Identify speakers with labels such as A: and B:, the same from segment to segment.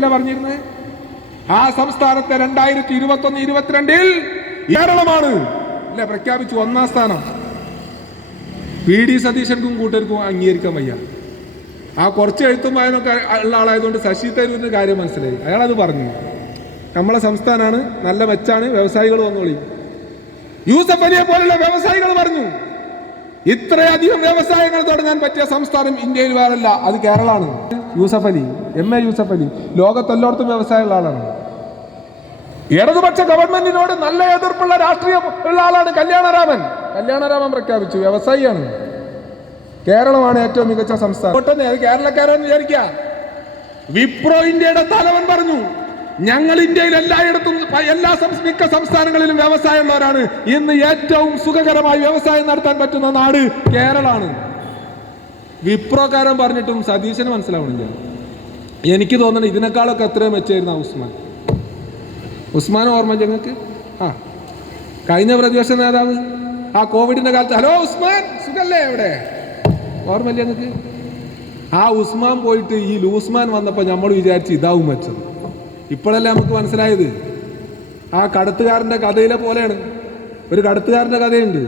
A: അല്ല പറഞ്ഞിരുന്നത് ആ സംസ്ഥാനത്തെ രണ്ടായിരത്തി ഇരുപത്തി ഒന്ന് ഇരുപത്തിരണ്ടിൽ കേരളമാണ്. അല്ലെ പ്രഖ്യാപിച്ചു ഒന്നാം സ്ഥാനം. പി ഡി സതീശൻക്കും കൂട്ടർക്കും അംഗീകരിക്കാൻ വയ്യ. ആ കുറച്ച് എഴുത്തും വായനൊക്കെ ഉള്ള ആളായതുകൊണ്ട് ശശി തരൂരിന്റെ കാര്യം മനസ്സിലായി. അയാൾ അത് പറഞ്ഞു. നമ്മളെ സംസ്ഥാനമാണ് നല്ല മെച്ചാണ് വ്യവസായികൾ വന്നോളി. യൂസഫ് അലിയെ പോലുള്ള വ്യവസായികൾ പറഞ്ഞു. ഇത്രയധികം വ്യവസായങ്ങൾ തുടങ്ങാൻ പറ്റിയ സംസ്ഥാനം ഇന്ത്യയിൽ വേറല്ല അത് കേരളമാണ്. യൂസഫ് അലി എം എ യൂസഫ് അലി ലോകത്തെല്ലായിടത്തും വ്യവസായമുള്ള ആളാണ്. ഇടതുപക്ഷ ഗവൺമെന്റിനോട് നല്ല എതിർപ്പുള്ള രാഷ്ട്രീയം ഉള്ള ആളാണ് കല്യാണരാമൻ. കല്യാണരാമൻ പ്രഖ്യാപിച്ചു വ്യവസായിയാണ്. കേരളമാണ് ഏറ്റവും മികച്ച സംസ്ഥാനം. ഒട്ടെന്നെ അത് വിപ്രോ ഇന്ത്യയുടെ തലവൻ പറഞ്ഞു ഞങ്ങൾ ഇന്ത്യയിൽ എല്ലായിടത്തും എല്ലാ മിക്ക സംസ്ഥാനങ്ങളിലും വ്യവസായമുള്ളവരാണ്. ഇന്ന് ഏറ്റവും സുഖകരമായി വ്യവസായം നടത്താൻ പറ്റുന്ന നാട് കേരളമാണ് വിപ്രോക്കാരൻ പറഞ്ഞിട്ടും സതീശന് മനസ്സിലാവണില്ല. എനിക്ക് തോന്നുന്നു ഇതിനേക്കാളൊക്കെ എത്രയും മെച്ചായിരുന്നു ആ ഉസ്മാൻ. ഉസ്മാൻ ഓർമ്മ ഞങ്ങൾക്ക് ആ. കഴിഞ്ഞ പ്രതിപക്ഷ നേതാവ് ആ കോവിഡിന്റെ കാലത്ത് ഹലോ ഉസ്മാൻ സുഖല്ലേ എവിടെ ഓർമ്മയില്ല ഞങ്ങൾക്ക് ആ ഉസ്മാൻ പോയിട്ട് ഈ ലൂസ്മാൻ വന്നപ്പോൾ നമ്മൾ വിചാരിച്ച് ഇതാവും വെച്ചത് ഇപ്പോഴല്ലേ നമുക്ക് മനസ്സിലായത്? ആ കടത്തുകാരന്റെ കഥയിലെ പോലെയാണ്. ഒരു കടത്തുകാരന്റെ കഥയുണ്ട്.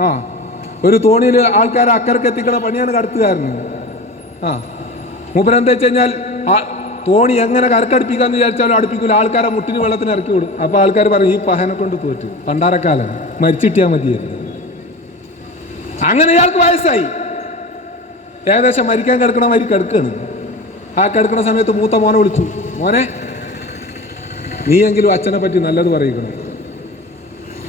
A: ആ. ഒരു തോണിയിൽ ആൾക്കാരെ അക്കരക്ക് എത്തിക്കണ പണിയാണ് കടത്തുകാരന്. ആ. മൂപ്പരെന്താ വെച്ച് കഴിഞ്ഞാൽ ആ തോണി എങ്ങനെ കരക്കടുപ്പിക്കാന്ന് വിചാരിച്ചാലും അടുപ്പിക്കില്ല ആൾക്കാരെ മുട്ടിന് വെള്ളത്തിന് ഇറക്കി വിടും. അപ്പോൾ ആൾക്കാർ പറയും ഈ പഹനെ കൊണ്ട് തോറ്റ്. പണ്ടാരക്കാലം. മരിച്ചിട്ടിയാൽ മതിയായിരുന്നു. അങ്ങനെ ഇയാൾക്ക് വയസ്സായി. ഏകദേശം മരിക്കാൻ കിടക്കണ മാതിരി കിടക്കുകയാണ് ആ കിടക്കുന്ന സമയത്ത് മൂത്ത മോനെ വിളിച്ചു. മോനെ നീയെങ്കിലും അച്ഛനെ പറ്റി നല്ലത് പറയിക്കണം?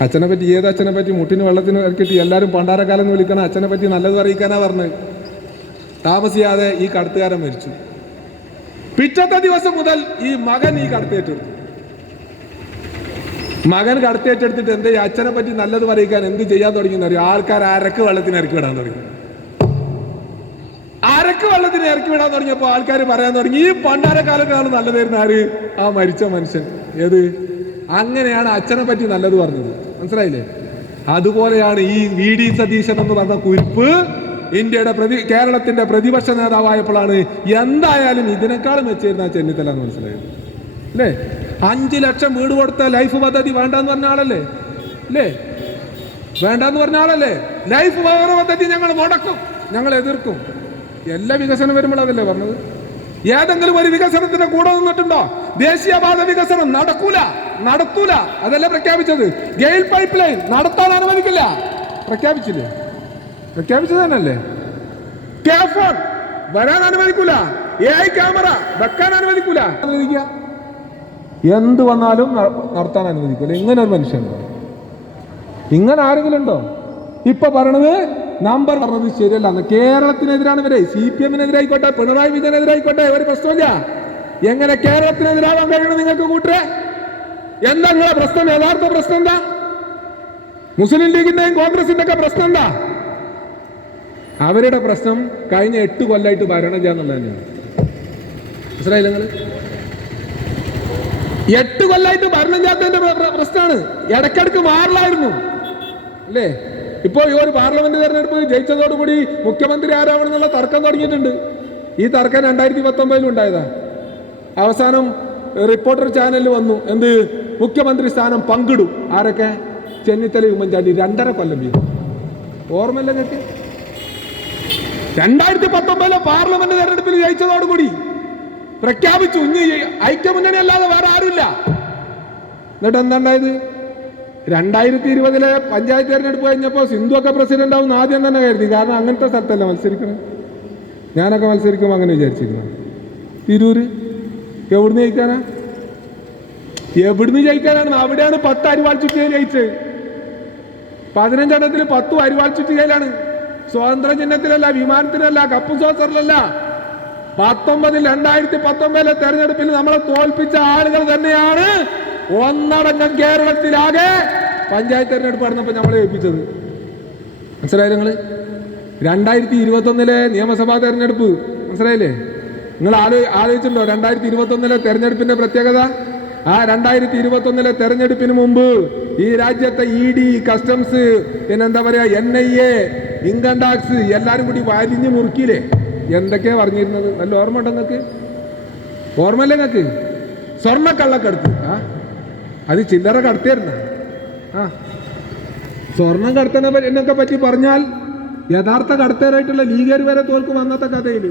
A: അച്ഛനെ പറ്റി ഏത് അച്ഛനെ പറ്റി? മുട്ടിന് വെള്ളത്തിന് കിട്ടി. എല്ലാവരും പണ്ടാരക്കാലം എന്ന് വിളിക്കണം അച്ഛനെ പറ്റി നല്ലത് അറിയിക്കാനാ പറഞ്ഞത് താമസിയാതെ ഈ കടത്തുകാരൻ മരിച്ചു. പിറ്റത്തെ ദിവസം മുതൽ ഈ മകൻ ഈ കടത്തേറ്റെടുത്തു മകൻ കടത്തേറ്റെടുത്തിട്ട് എന്താ അച്ഛനെ പറ്റി നല്ലത് പറയിക്കാൻ എന്ത് ചെയ്യാൻ തുടങ്ങി അറിയാം? ആൾക്കാർ അരക്ക് വെള്ളത്തിന് ഇറക്കി വിടാൻ തുടങ്ങി. അരക്ക് വെള്ളത്തിന് ഇറക്കി വിടാൻ തുടങ്ങിയപ്പോൾ ആൾക്കാർ പറയാൻ തുടങ്ങി ഈ പണ്ടാരക്കാലക്കാണ് നല്ലതായിരുന്നു ആര്? ആ മരിച്ച മനുഷ്യൻ. ഏത്? അങ്ങനെയാണ് അച്ഛനെ പറ്റി നല്ലത് പറഞ്ഞത്. മനസ്സിലായില്ലേ? അതുപോലെയാണ് ഈ വി ഡി സതീശൻ എന്ന് പറഞ്ഞ കുരിപ്പ് ഇന്ത്യയുടെ പ്രതി കേരളത്തിന്റെ പ്രതിപക്ഷ നേതാവായപ്പോഴാണ് എന്തായാലും ഇതിനേക്കാളും വെച്ചിരുന്ന ചെന്നിത്തല എന്ന് മനസ്സിലായത്. അല്ലേ? അഞ്ചു ലക്ഷം വീട് കൊടുത്ത ലൈഫ് പദ്ധതി വേണ്ടെന്ന് പറഞ്ഞ ആളല്ലേ? അല്ലേ? വേണ്ടെന്ന് പറഞ്ഞ ആളല്ലേ? ലൈഫ് പദ്ധതി ഞങ്ങൾ മുടക്കും ഞങ്ങൾ എതിർക്കും. എല്ലാ വികസനം വരുമ്പോൾ അതല്ലേ പറഞ്ഞത്? ഏതെങ്കിലും ഒരു വികസനത്തിന്റെ കൂടെ നിന്നിട്ടുണ്ടോ? ദേശീയപാത വികസനം നടക്കൂല നടത്തൂല അതല്ല പ്രഖ്യാപിച്ചത്? ഗെയിൽ പൈപ്പ് ലൈൻ നടത്താൻ അനുവദിക്കില്ല. പ്രഖ്യാപിച്ചില്ലേ? പ്രഖ്യാപിച്ചത് കേഫോൺ വരാൻ അനുവദിക്കൂല. എ ഐ ക്യാമറ വെക്കാൻ അനുവദിക്കൂല. എന്ത് വന്നാലും നടത്താൻ അനുവദിക്കൂല. ഇങ്ങനെ ഒരു മനുഷ്യനുണ്ടോ ഇങ്ങനെ ആരെങ്കിലും ഉണ്ടോ? ഇപ്പൊ പറയണത് നമ്പർ പറഞ്ഞത് ശരിയല്ല കേരളത്തിനെതിരാണ് ഇവരെ. സി പി എമ്മിനെതിരായിക്കോട്ടെ പിണറായി വിജയനെതിരായിക്കോട്ടെ ഒരു പ്രശ്നമില്ല എങ്ങനെ കേരളത്തിനെതിരാവാൻ കഴിയണം നിങ്ങൾക്ക് കൂട്ടരെ? എന്താ നിങ്ങളെ പ്രശ്നം? യഥാർത്ഥ പ്രശ്നം എന്താ? മുസ്ലിം ലീഗിന്റെയും കോൺഗ്രസിന്റെ ഒക്കെ പ്രശ്നം എന്താ? അവരുടെ പ്രശ്നം കഴിഞ്ഞ എട്ട് കൊല്ലായിട്ട് ഭരണം ചെയ്യാന്നുള്ളത് തന്നെയാണ്. മനസ്സിലായില്ല നിങ്ങൾ എട്ട് കൊല്ലായിട്ട് ഭരണം ചെയ്യാത്തതിന്റെ പ്ര- പ്ര- പ്രശ്നമാണ്. ഇടയ്ക്കിടക്ക് മാറലായിരുന്നു അല്ലേ? ഇപ്പോൾ ഈ ഒരു പാർലമെന്റ് തെരഞ്ഞെടുപ്പ് ജയിച്ചതോടുകൂടി മുഖ്യമന്ത്രി ആരാവണമെന്നുള്ള തർക്കം തുടങ്ങിയിട്ടുണ്ട്. ഈ തർക്കം രണ്ടായിരത്തി പത്തൊമ്പതിൽ ഉണ്ടായതാ. അവസാനം റിപ്പോർട്ടർ ചാനലിൽ വന്നു. എന്ത്? മുഖ്യമന്ത്രി സ്ഥാനം പങ്കിടും. ആരൊക്കെ? ചെന്നിത്തല ഉമ്മൻചാണ്ടി. രണ്ടര കൊല്ലം വീതം. ഓർമ്മല്ല നിങ്ങൾക്ക്? രണ്ടായിരത്തി പത്തൊമ്പതിലെ പാർലമെന്റ് തെരഞ്ഞെടുപ്പിൽ ജയിച്ചതോടുകൂടി പ്രഖ്യാപിച്ചു. ഇനി ഐക്യമുന്നണി അല്ലാതെ വേറെ ആരുമില്ല. എന്നിട്ട് എന്താണ്ടായത് രണ്ടായിരത്തി ഇരുപതിലെ പഞ്ചായത്ത് തെരഞ്ഞെടുപ്പ് കഴിഞ്ഞപ്പോൾ സിന്ധു ഒക്കെ പ്രസിഡന്റ് ആവും ആദ്യം തന്നെ കരുതി. കാരണം അങ്ങനത്തെ സ്ഥലത്തല്ല മത്സരിക്കണം? ഞാനൊക്കെ മത്സരിക്കും അങ്ങനെ വിചാരിച്ചിരുന്നു. തിരൂര്? എവിടുന്ന് ജയിക്കാനാ? എവിടുന്ന് ജയിക്കാനാണ്? അവിടെയാണ് പത്ത് അരിവാൾ ചുറ്റികയിൽ ജയിച്ചത്. പതിനഞ്ചെണ്ണത്തിൽ പത്തും അരിവാൾ ചുറ്റികയിലാണ്. സ്വാതന്ത്ര്യ ചിഹ്നത്തിലല്ല വിമാനത്തിലല്ല കപ്പ് സോസറിലല്ല പത്തൊമ്പതിൽ രണ്ടായിരത്തി പത്തൊമ്പതിലെ തെരഞ്ഞെടുപ്പിൽ നമ്മളെ തോൽപ്പിച്ച ആളുകൾ തന്നെയാണ് ഒന്നടങ്കം കേരളത്തിലാകെ പഞ്ചായത്ത് തെരഞ്ഞെടുപ്പ് നടന്നപ്പോൾ നമ്മളെ ഏൽപ്പിച്ചത്. മനസ്സിലായി നിങ്ങൾ രണ്ടായിരത്തി ഇരുപത്തൊന്നിലെ നിയമസഭാ തെരഞ്ഞെടുപ്പ്. മനസ്സിലായില്ലേ? നിങ്ങൾ ആലോ ആലോചിച്ചിട്ടുണ്ടോ? രണ്ടായിരത്തി ഇരുപത്തൊന്നിലെ തെരഞ്ഞെടുപ്പിന്റെ പ്രത്യേകത? ആ രണ്ടായിരത്തി ഇരുപത്തൊന്നിലെ തെരഞ്ഞെടുപ്പിന് മുമ്പ് ഈ രാജ്യത്തെ ഇ ഡി കസ്റ്റംസ് പിന്നെന്താ പറയാ N I A income tax എല്ലാരും കൂടി വാലിഞ്ഞ് മുറുക്കിയില്ലേ? എന്തൊക്കെയാ പറഞ്ഞിരുന്നത്? നല്ല ഓർമ്മ ഉണ്ടോ നിങ്ങൾക്ക്? ഓർമ്മയില്ലേ നിങ്ങൾക്ക്? സ്വർണക്കള്ളക്കടത്ത്. ആ? അത് ചില്ലറ കടത്തിയായിരുന്ന? സ്വർണം കടത്തനെ എന്നൊക്കെ പറ്റി പറഞ്ഞാൽ യഥാർത്ഥ കടത്തേരായിട്ടുള്ള ലീഗർ വരെ തോൽക്കും അന്നത്തെ കഥയിൽ